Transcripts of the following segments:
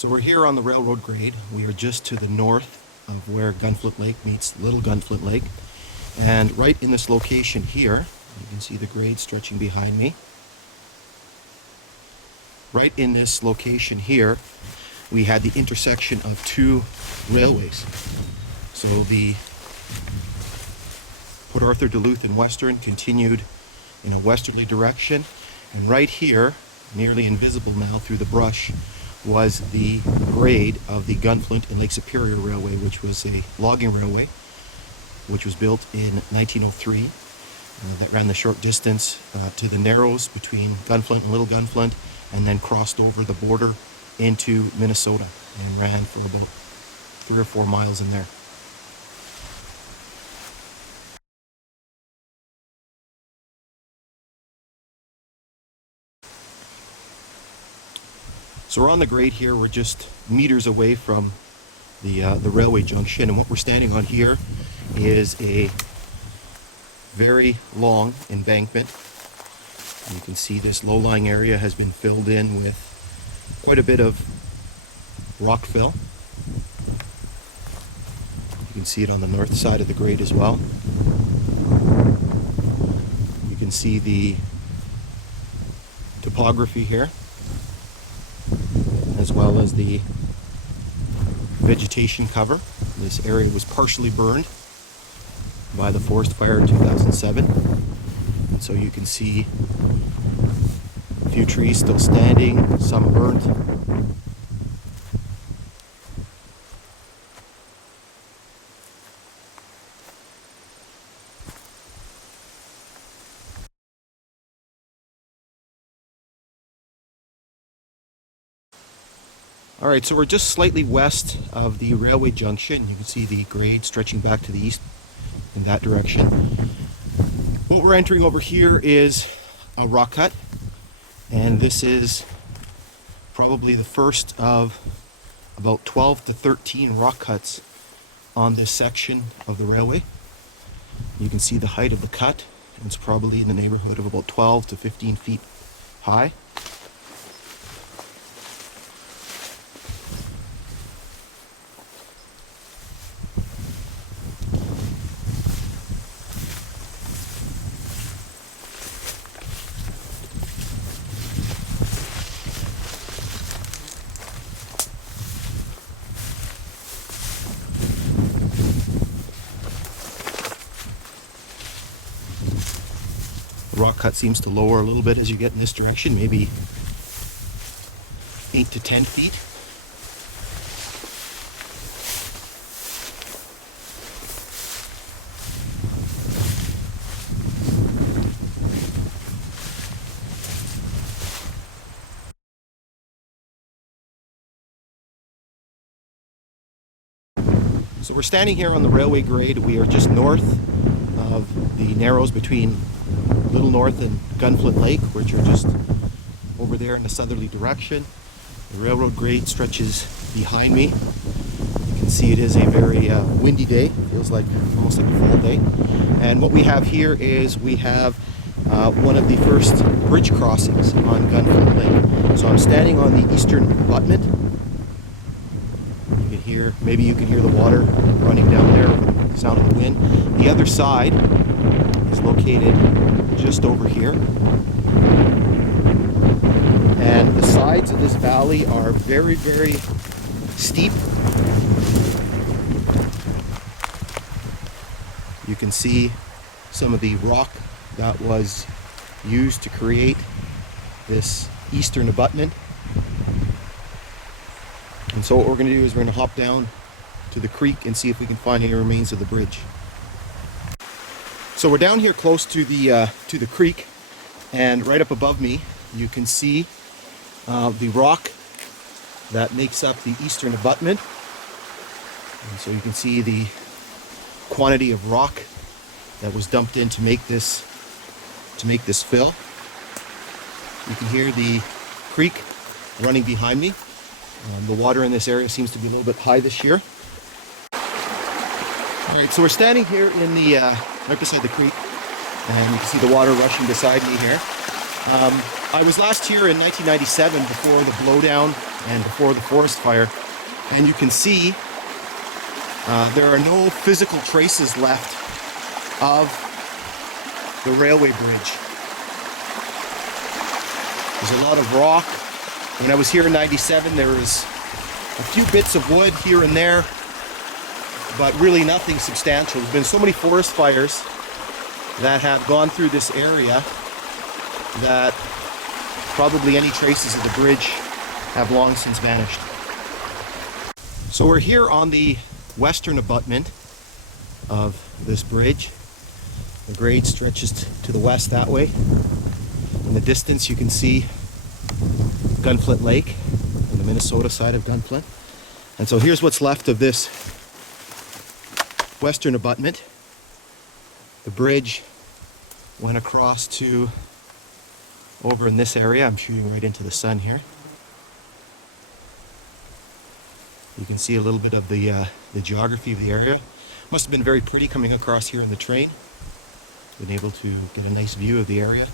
So we're here on the railroad grade. We are just to the north of where Gunflint Lake meets Little Gunflint Lake. And right in this location here, you can see the grade stretching behind me. Right in this location here, we had the intersection of two railways. So the Port Arthur, Duluth and Western continued in a westerly direction. And right here, nearly invisible now through the brush, was the grade of the Gunflint and Lake Superior Railway, which was a logging railway, which was built in 1903. That ran the short distance to the narrows between Gunflint and Little Gunflint, and then crossed over the border into Minnesota and ran for about 3 or 4 miles in there. So we're on the grade here. We're just meters away from the railway junction, and what we're standing on here is a very long embankment. You can see this low-lying area has been filled in with quite a bit of rock fill. You can see it on the north side of the grade as well. You can see the topography here, as well as the vegetation cover. This area was partially burned by the forest fire in 2007. And so you can see a few trees still standing, some burnt. Alright, so we're just slightly west of the railway junction. You can see the grade stretching back to the east in that direction. What we're entering over here is a rock cut, and this is probably the first of about 12 to 13 rock cuts on this section of the railway. You can see the height of the cut. It's probably in the neighborhood of about 12 to 15 feet high. The rock cut seems to lower a little bit as you get in this direction, maybe 8 to 10 feet. So we're standing here on the railway grade. We are just north of the narrows between Little North and Gunflint Lake, which are just over there in the southerly direction. The railroad grade stretches behind me. You can see it is a very windy day. Feels like almost like a fall day. And what we have here is we have one of the first bridge crossings on Gunflint Lake. So I'm standing on the eastern abutment. You can hear, maybe you can hear the water running down there with the sound of the wind. The other side is located just over here. And the sides of this valley are very, very steep. You can see some of the rock that was used to create this eastern abutment. And so what we're going to do is we're going to hop down to the creek and see if we can find any remains of the bridge. So we're down here close to the creek, and right up above me you can see the rock that makes up the eastern abutment. And so you can see the quantity of rock that was dumped in to make this fill. You can hear the creek running behind me. The water in this area seems to be a little bit high this year. Alright, so we're standing here in the right beside the creek, and you can see the water rushing beside me here. I was last here in 1997 before the blowdown and before the forest fire. And you can see there are no physical traces left of the railway bridge. There's a lot of rock. When I was here in '97, there was a few bits of wood here and there, but really nothing substantial. There's been so many forest fires that have gone through this area that probably any traces of the bridge have long since vanished. So we're here on the western abutment of this bridge. The grade stretches to the west that way. In the distance you can see Gunflint Lake on the Minnesota side of Gunflint. And so here's what's left of this western abutment. The bridge went across to over in this area. I'm shooting right into the sun here. You can see a little bit of the geography of the area. Must have been very pretty coming across here in the train. Been able to get a nice view of the area.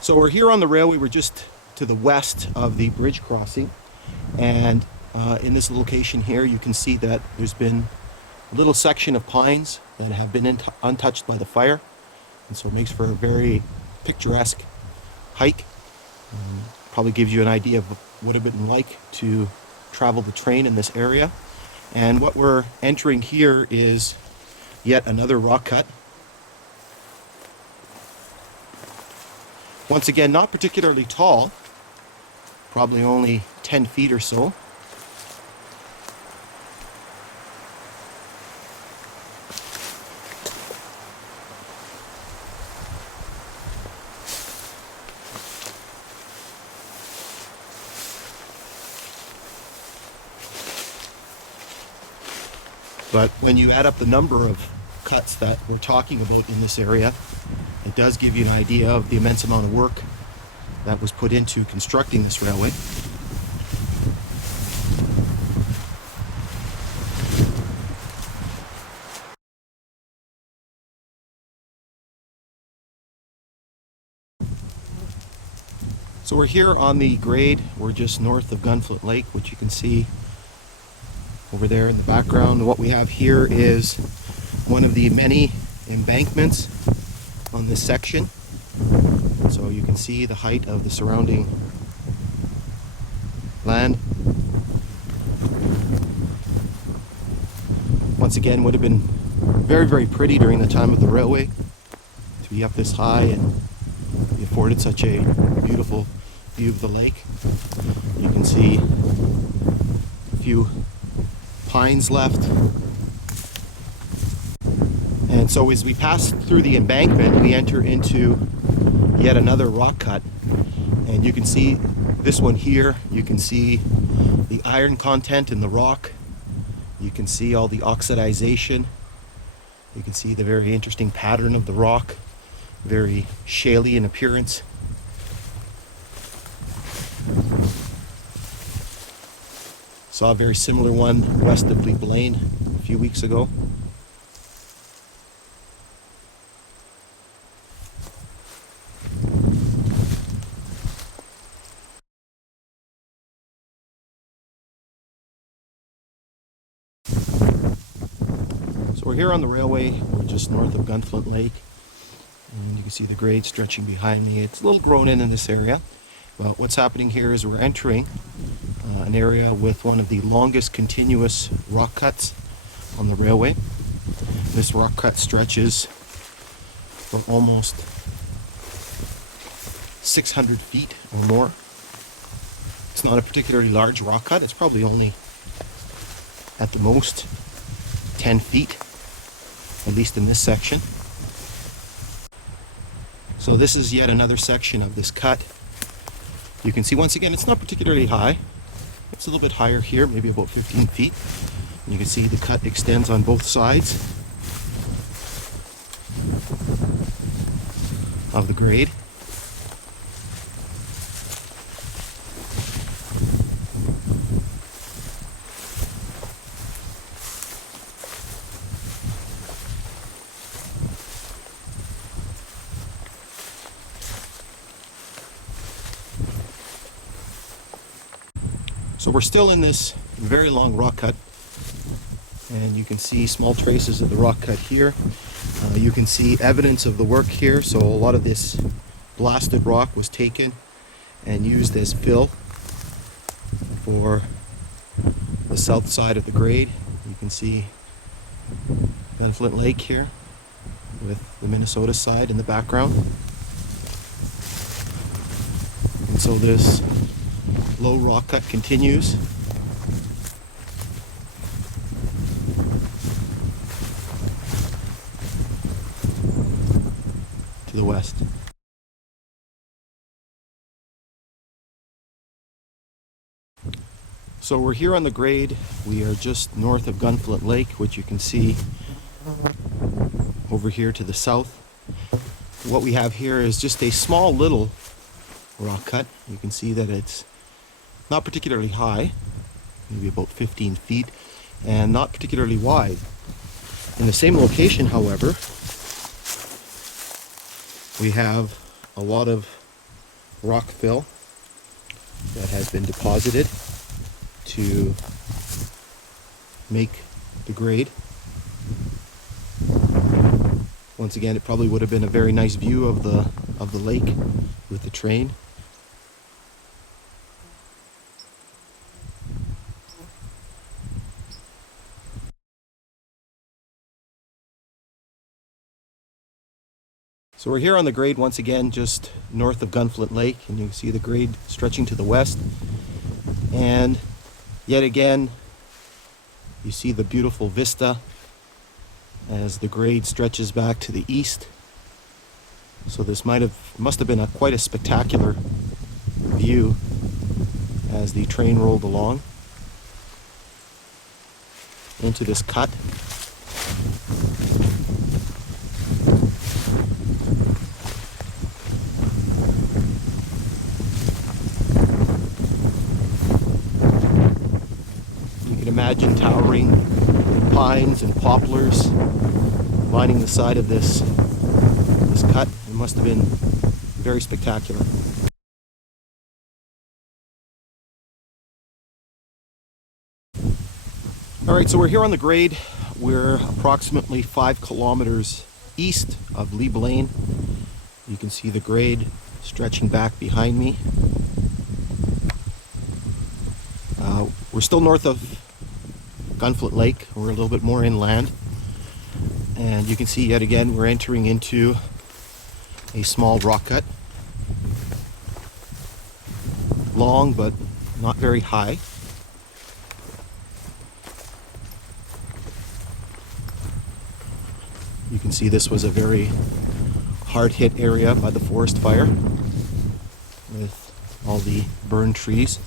So we're here on the railway. We're just to the west of the bridge crossing, and in this location here you can see that there's been a little section of pines that have been untouched by the fire, and so it makes for a very picturesque hike. Probably gives you an idea of what it would have been like to travel the train in this area. And what we're entering here is yet another rock cut. Once again, not particularly tall, probably only 10 feet or so. But when you add up the number of cuts that we're talking about in this area, it does give you an idea of the immense amount of work that was put into constructing this railway. So we're here on the grade. We're just north of Gunflint Lake, which you can see over there in the background. What we have here is one of the many embankments on this section. So you can see the height of the surrounding land. Once again, would have been very, very pretty during the time of the railway to be up this high and be afforded such a beautiful view of the lake. You can see a few pines left. And so as we pass through the embankment, we enter into yet another rock cut. And you can see this one here. You can see the iron content in the rock. You can see all the oxidization. You can see the very interesting pattern of the rock. Very shaly in appearance. Saw a very similar one west of Lee Blaine a few weeks ago. So we're here on the railway. We're just north of Gunflint Lake. And you can see the grade stretching behind me. It's a little grown in this area. But what's happening here is we're entering an area with one of the longest continuous rock cuts on the railway. This rock cut stretches for almost 600 feet or more. It's not a particularly large rock cut. It's probably only at the most 10 feet, at least in this section. So this is yet another section of this cut. You can see once again it's not particularly high. It's a little bit higher here, maybe about 15 feet. And you can see the cut extends on both sides of the grade. So we're still in this very long rock cut, and you can see small traces of the rock cut here. You can see evidence of the work here, so a lot of this blasted rock was taken and used as fill for the south side of the grade. You can see Gunflint Lake here with the Minnesota side in the background. And so this low rock cut continues. To the west. So we're here on the grade. We are just north of Gunflint Lake, which you can see over here to the south. What we have here is just a small little rock cut. You can see that it's not particularly high, maybe about 15 feet, and not particularly wide. In the same location, however, we have a lot of rock fill that has been deposited to make the grade. Once again, it probably would have been a very nice view of the lake with the train. So we're here on the grade once again, just north of Gunflint Lake, and you can see the grade stretching to the west. And yet again, you see the beautiful vista as the grade stretches back to the east. So this must have been quite a spectacular view as the train rolled along into this cut. Imagine towering pines and poplars lining the side of this cut. It must have been very spectacular. All right, so we're here on the grade. We're approximately 5 kilometers east of Lee Blaine. You can see the grade stretching back behind me. We're still north of Gunflint Lake. We're a little bit more inland, and you can see yet again we're entering into a small rock cut, long but not very high. You can see this was a very hard hit area by the forest fire with all the burned trees.